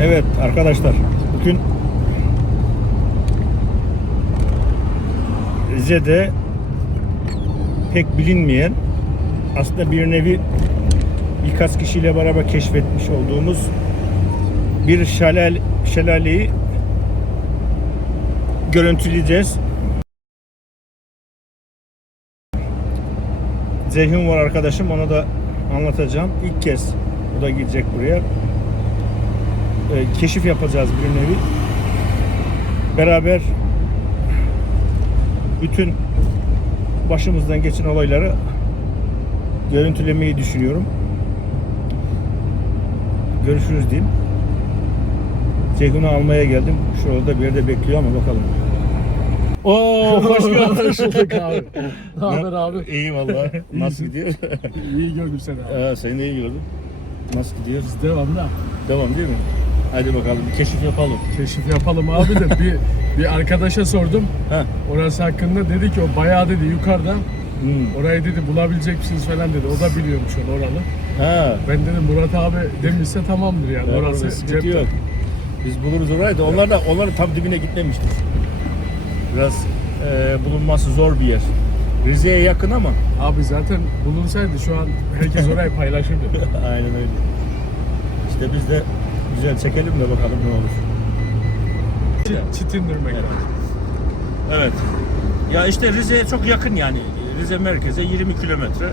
Evet arkadaşlar bugün Rize'de pek bilinmeyen aslında bir nevi birkaç kişiyle beraber keşfetmiş olduğumuz bir şelal, şelaleyi görüntüleyeceğiz. Zeyhun var arkadaşım onu da anlatacağım. İlk kez o da gidecek buraya. Ee, keşif yapacağız bir nevi. Beraber bütün başımızdan geçen olayları görüntülemeyi düşünüyorum. Görüşürüz diyeyim. Ceyhun'u almaya geldim. Şurada bir yerde bekliyor ama bakalım. Oo, hoş geldin. Hoş bulduk abi. Ne haber abi? İyi valla. Nasıl gidiyor? İyi gördüm seni abi. Ee, seni de iyi gördüm. Nasıl gidiyor? Devam da. Devam değil mi? Hadi bakalım bir keşif yapalım. Keşif yapalım abi de bir bir arkadaşa sordum. Ha. Orası hakkında dedi ki o bayağı dedi yukarıda. Hmm. Orayı dedi bulabilecek misiniz falan dedi. O da biliyormuş onu oralı. Ha. Ben dedim Murat abi demişse tamamdır yani. Ya, Orası cepte. yok. Biz buluruz orayı da onlar da onların tam dibine gitmemiştir. Biraz e, bulunması zor bir yer. Rize'ye yakın ama Abi zaten bulunsaydı şu an herkes orayı paylaşırdı. aynen öyle. İşte biz de güzel çekelim de bakalım ne olur. Çit, çit indirmek lazım. Evet. Ya işte Rize'ye çok yakın yani. Rize merkeze 20 kilometre.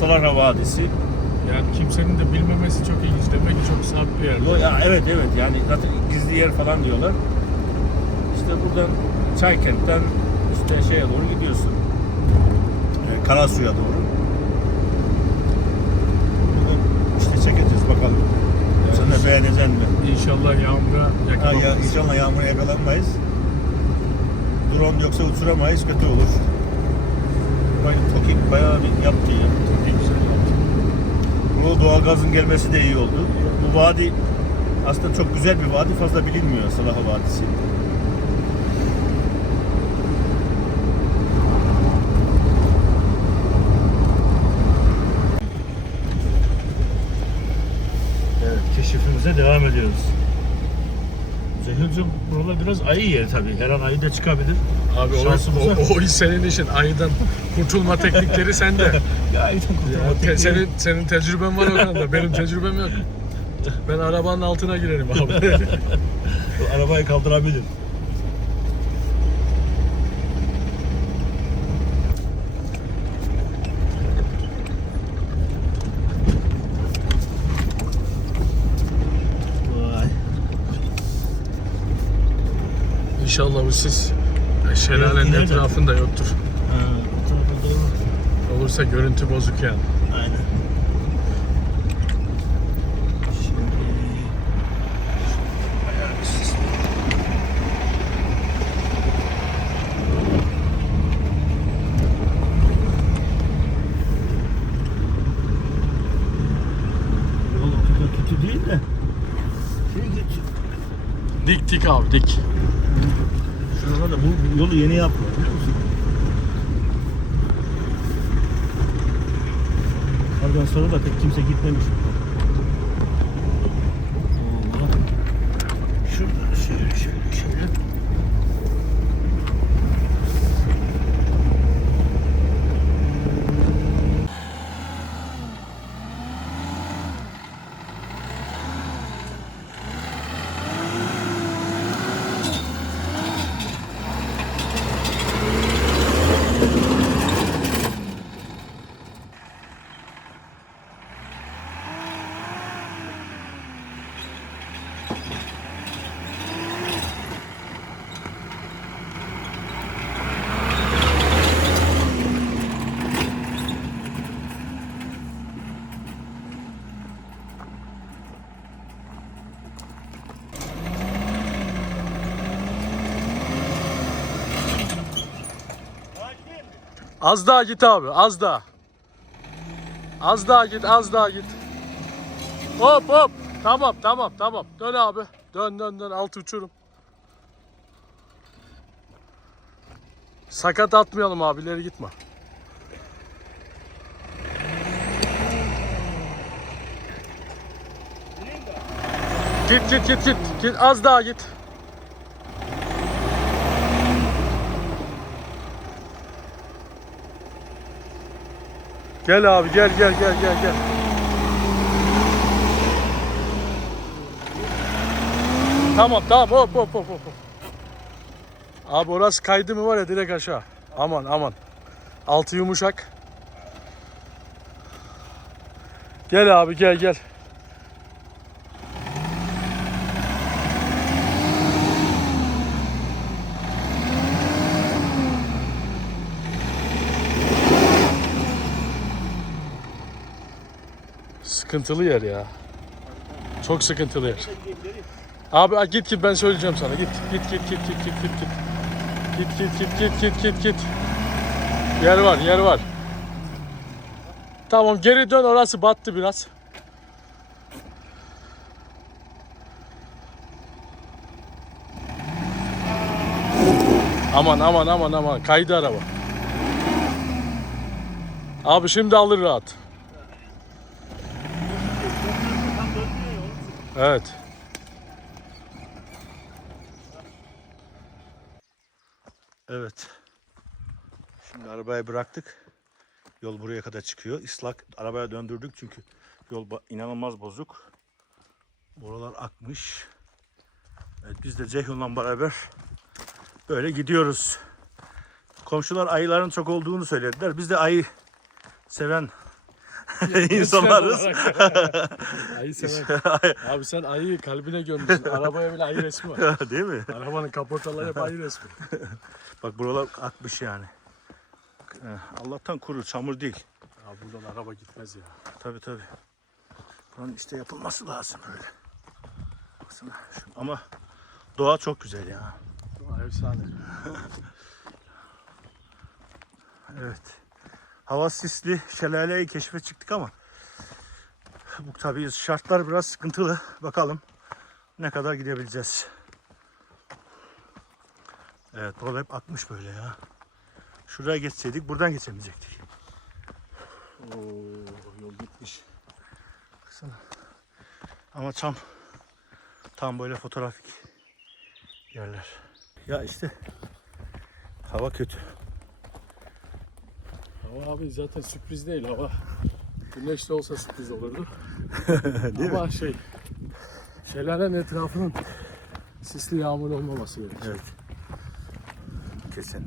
Salara Vadisi. Yani kimsenin de bilmemesi çok ilginç. Demek ki çok sabit bir yer. Yo, ya evet evet yani zaten gizli yer falan diyorlar. İşte buradan Çaykent'ten işte şeye doğru gidiyorsun. E, Karasu'ya doğru. Bunu işte çekeceğiz bakalım. Beğeneceksin mi? İnşallah yağmura Ha, ya, yakalanmayız. inşallah yağmura yakalanmayız. Drone yoksa uçuramayız kötü olur. Bak Tokik bayağı bir yaptı ya. Çok iyi güzel yaptın. Bu doğalgazın gelmesi de iyi oldu. Bu vadi aslında çok güzel bir vadi. Fazla bilinmiyor Salaha Vadisi. Evet, keşifimize devam ediyoruz. Zehircim buralar biraz ayı yeri tabii. Her an ayı da çıkabilir. Abi o, Şansımıza- o, o iş senin işin. Ayıdan kurtulma teknikleri sende. Ya ayıdan Ya, kurtulmak te- değil. senin senin tecrüben var o konuda. Benim tecrübem yok. Ben arabanın altına girerim abi. Bu arabayı kaldırabilir. İnşallah siz şelalenin Nerede? etrafında yoktur. Ha, doğru. Olursa görüntü bozuk yani. Aynen. Şimdi. Yol o kadar kötü değil de. Dik dik abi dik. Şurada da bu yolu yeni yaptılar biliyor musun? Oradan sonra da pek kimse gitmemiş. Az daha git abi az daha. Az daha git az daha git. Hop hop. Tamam tamam tamam. Dön abi. Dön dön dön alt uçurum. Sakat atmayalım abi ileri gitme. Git git git git. Git az daha git. Gel abi gel gel gel gel gel. Tamam tamam hop hop hop hop. Abi orası kaydı mı var ya direkt aşağı. Aman aman. Altı yumuşak. Gel abi gel gel. Sıkıntılı yer ya. Çok sıkıntılı yer. Abi git git ben söyleyeceğim sana. Git git git git git git git git. Git git git git git git git. Yer var yer var. Tamam geri dön orası battı biraz. Aman aman aman aman kaydı araba. Abi şimdi alır rahat. Evet. Evet. Şimdi arabayı bıraktık. Yol buraya kadar çıkıyor. Islak. Arabaya döndürdük çünkü yol inanılmaz bozuk. Buralar akmış. Evet biz de Ceyhun'la beraber böyle gidiyoruz. Komşular ayıların çok olduğunu söylediler. Biz de ayı seven insanlarız. ayı sever. Abi sen ayıyı kalbine gömmüşsün. Arabaya bile ayı resmi var. Değil mi? Arabanın kaportaları hep ayı resmi. Bak buralar akmış yani. Eh, Allah'tan kuru, çamur değil. Abi buradan araba gitmez ya. Tabii tabii. Buranın işte yapılması lazım böyle. Baksana. Ama doğa çok güzel ya. Efsane. Evet. Hava sisli, şelaleyi keşfe çıktık ama bu tabii şartlar biraz sıkıntılı. Bakalım ne kadar gidebileceğiz. Evet, burada hep akmış böyle ya. Şuraya geçseydik buradan geçemeyecektik. Oo, yol gitmiş. Baksana. Ama tam tam böyle fotoğrafik yerler. Ya işte hava kötü. Hava abi zaten sürpriz değil hava. Güneşli olsa sürpriz olurdu. Değil Ama şey, şelalenin etrafının sisli yağmur olmaması gerekiyor. Evet. Kesin.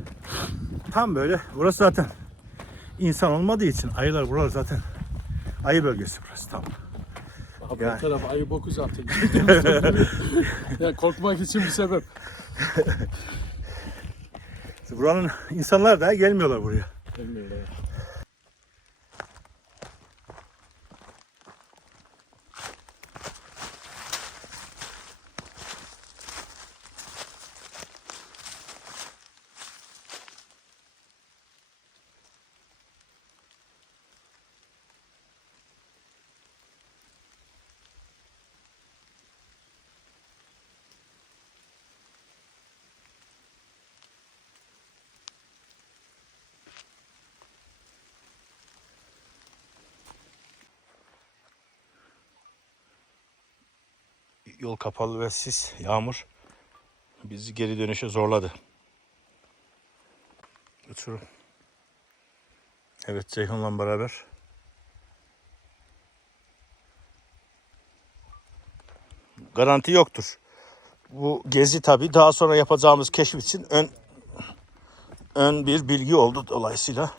Tam böyle. Burası zaten insan olmadığı için ayılar buralar zaten ayı bölgesi burası tam. Abi Yani. taraf ayı boku zaten. ya korkmak için bir sebep. Buranın insanlar da gelmiyorlar buraya. Bilmiyorum Yol kapalı ve sis, yağmur bizi geri dönüşe zorladı. Uçurum. Evet Ceyhun'la beraber. Garanti yoktur. Bu gezi tabii daha sonra yapacağımız keşif için ön ön bir bilgi oldu dolayısıyla.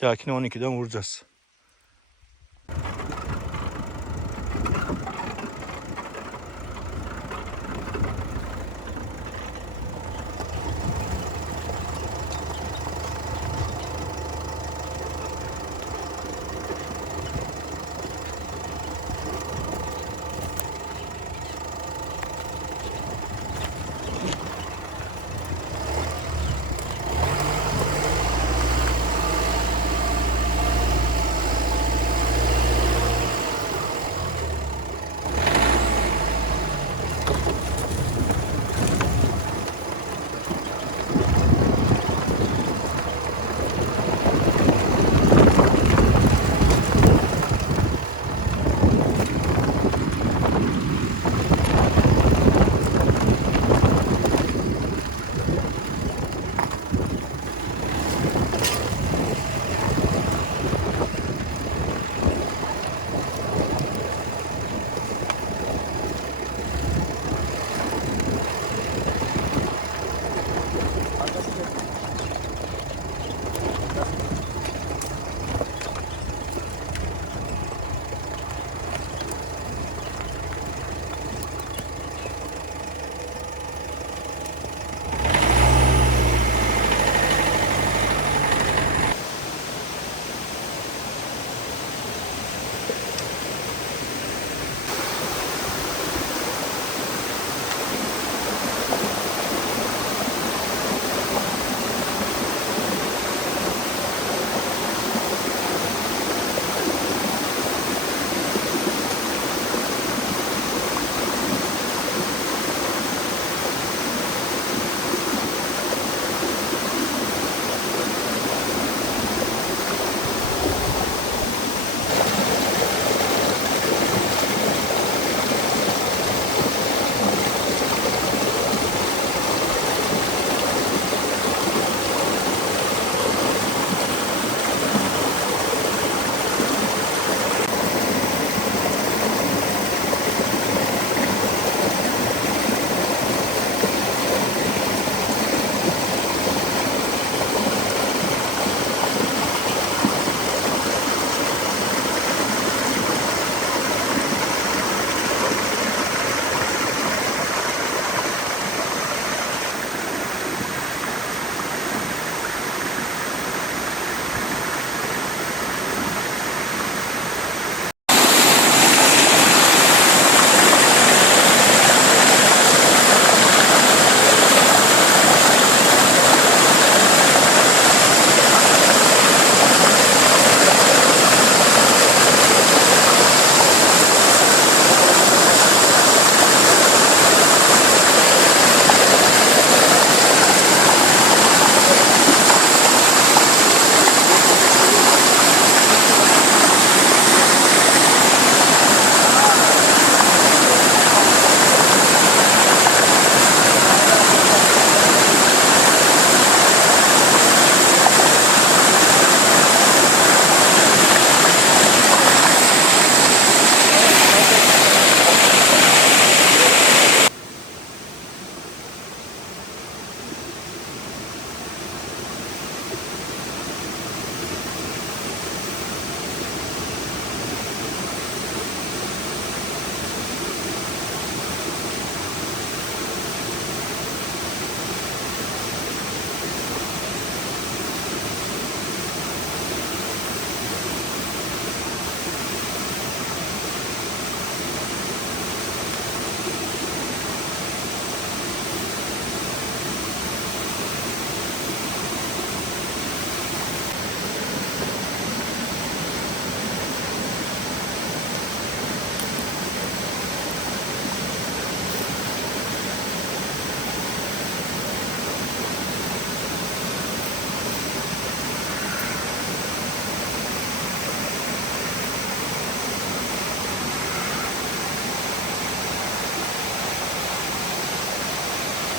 Yakine 12'den vuracağız.